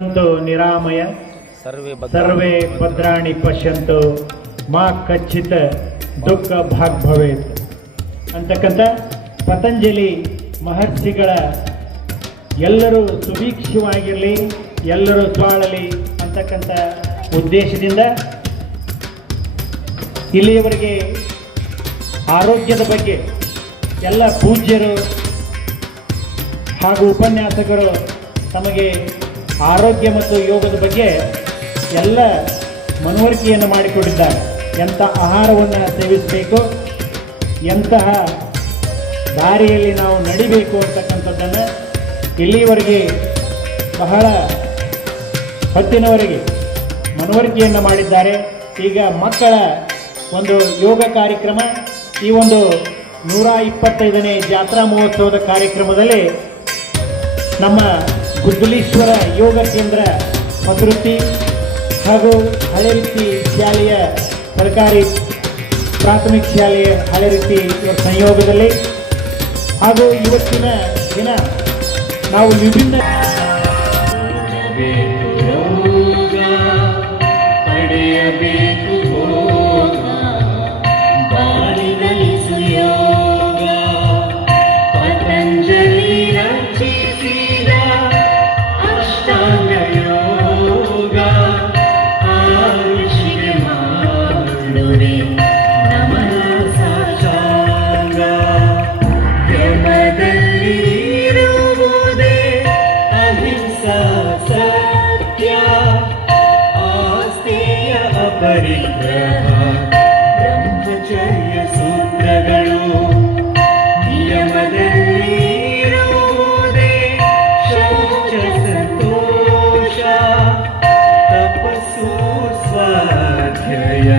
ನಿರಾಮಯ ಸರ್ವೇ ಸರ್ವೇ ಭದ್ರಾಣಿ ಪಶ್ಯಂತು. ಮಾ ಕಚ್ಚಿತ ದುಃಖ ಭಾಗ್ ಭವೇತ್ ಅಂತಕ್ಕಂಥ ಪತಂಜಲಿ ಮಹರ್ಷಿಗಳ ಎಲ್ಲರೂ ಸುಭೀಕ್ಷವಾಗಿರಲಿ ಎಲ್ಲರೂ ಬಾಳಲಿ ಅಂತಕ್ಕಂಥ ಉದ್ದೇಶದಿಂದ ಇಲ್ಲಿಯವರೆಗೆ ಆರೋಗ್ಯದ ಬಗ್ಗೆ ಎಲ್ಲ ಪೂಜ್ಯರು ಹಾಗೂ ಉಪನ್ಯಾಸಕರು ತಮಗೆ ಆರೋಗ್ಯ ಮತ್ತು ಯೋಗದ ಬಗ್ಗೆ ಎಲ್ಲ ಮನವರಿಕೆಯನ್ನು ಮಾಡಿಕೊಟ್ಟಿದ್ದಾರೆ ಎಂಥ ಆಹಾರವನ್ನು ಸೇವಿಸಬೇಕು, ಎಂತಹ ದಾರಿಯಲ್ಲಿ ನಾವು ನಡಿಬೇಕು ಅಂತಕ್ಕಂಥದ್ದನ್ನು ಇಲ್ಲಿವರೆಗೆ ಬಹಳ ಹೊತ್ತಿನವರೆಗೆ ಮನವರಿಕೆಯನ್ನು ಮಾಡಿದ್ದಾರೆ. ಈಗ ಮಕ್ಕಳ ಒಂದು ಯೋಗ ಕಾರ್ಯಕ್ರಮ, ಈ ಒಂದು ನೂರ ಇಪ್ಪತ್ತೈದನೇ ಜಾತ್ರಾ ಮಹೋತ್ಸವದ ಕಾರ್ಯಕ್ರಮದಲ್ಲಿ ನಮ್ಮ ಗುದ್ದಲೀಶ್ವರ ಯೋಗ ಕೇಂದ್ರ ಭದ್ರತಿ ಹಾಗೂ ಹಳೆ ರೀತಿ ಶಾಲೆಯ ಸರ್ಕಾರಿ ಪ್ರಾಥಮಿಕ ಶಾಲೆಯ ಹಳೆ ರೀತಿ ಸಂಯೋಗದಲ್ಲಿ ಹಾಗೂ ಇವತ್ತಿನ ದಿನ ನಾವು ವಿಭಿನ್ನ परिग्रह ब्रह्मचर्य सूत्रगणो न्दगणो शौच सन्तोष तपसो स्वाध्यय।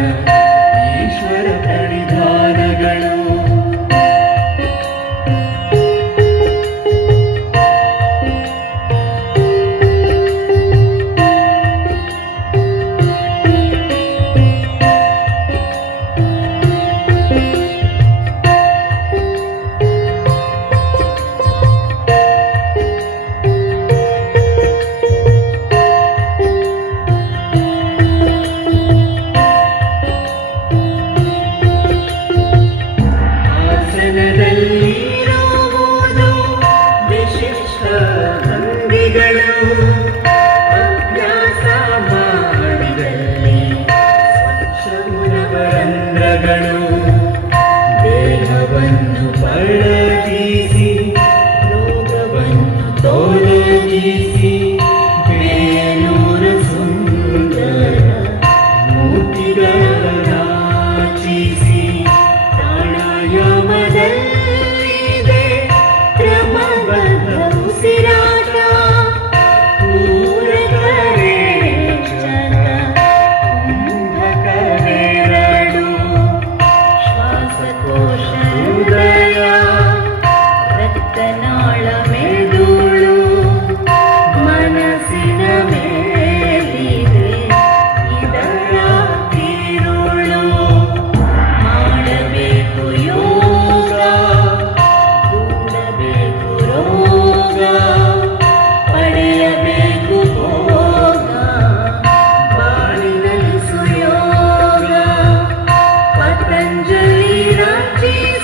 Happy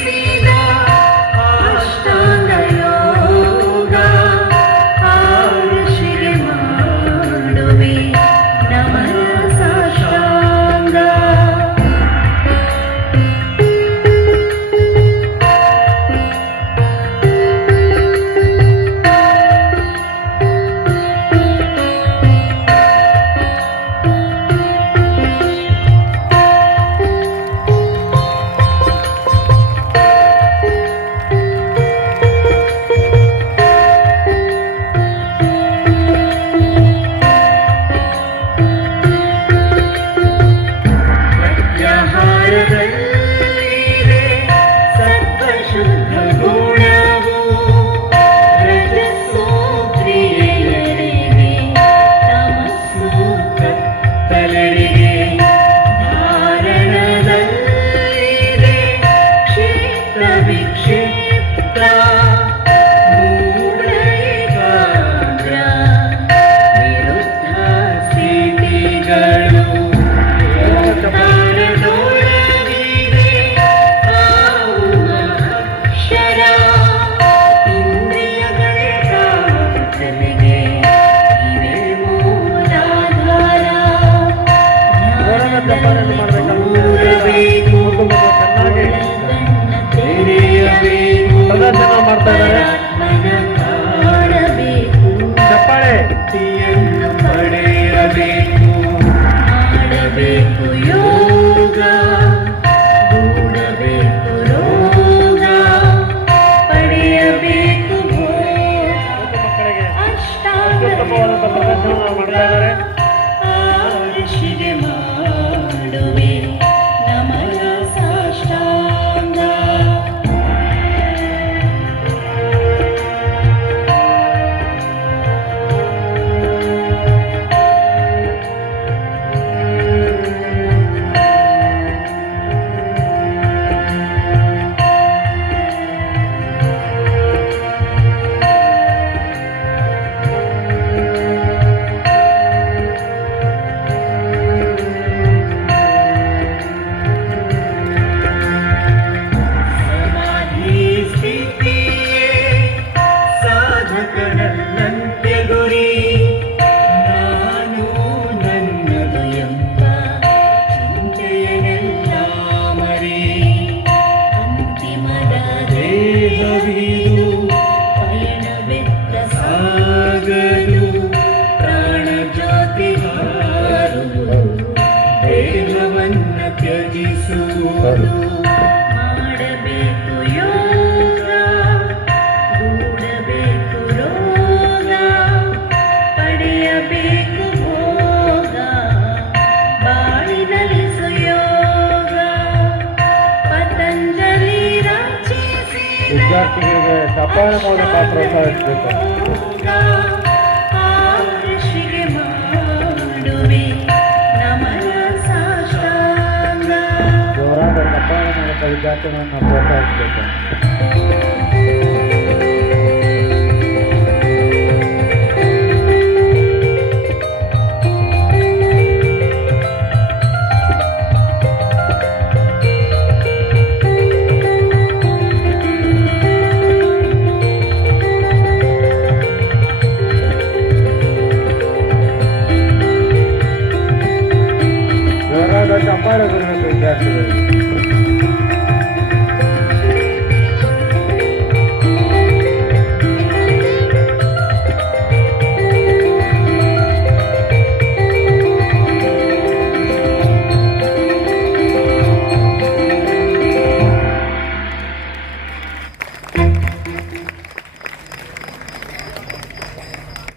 Every. আপনারা Para muna kapal yang dito. Dorado.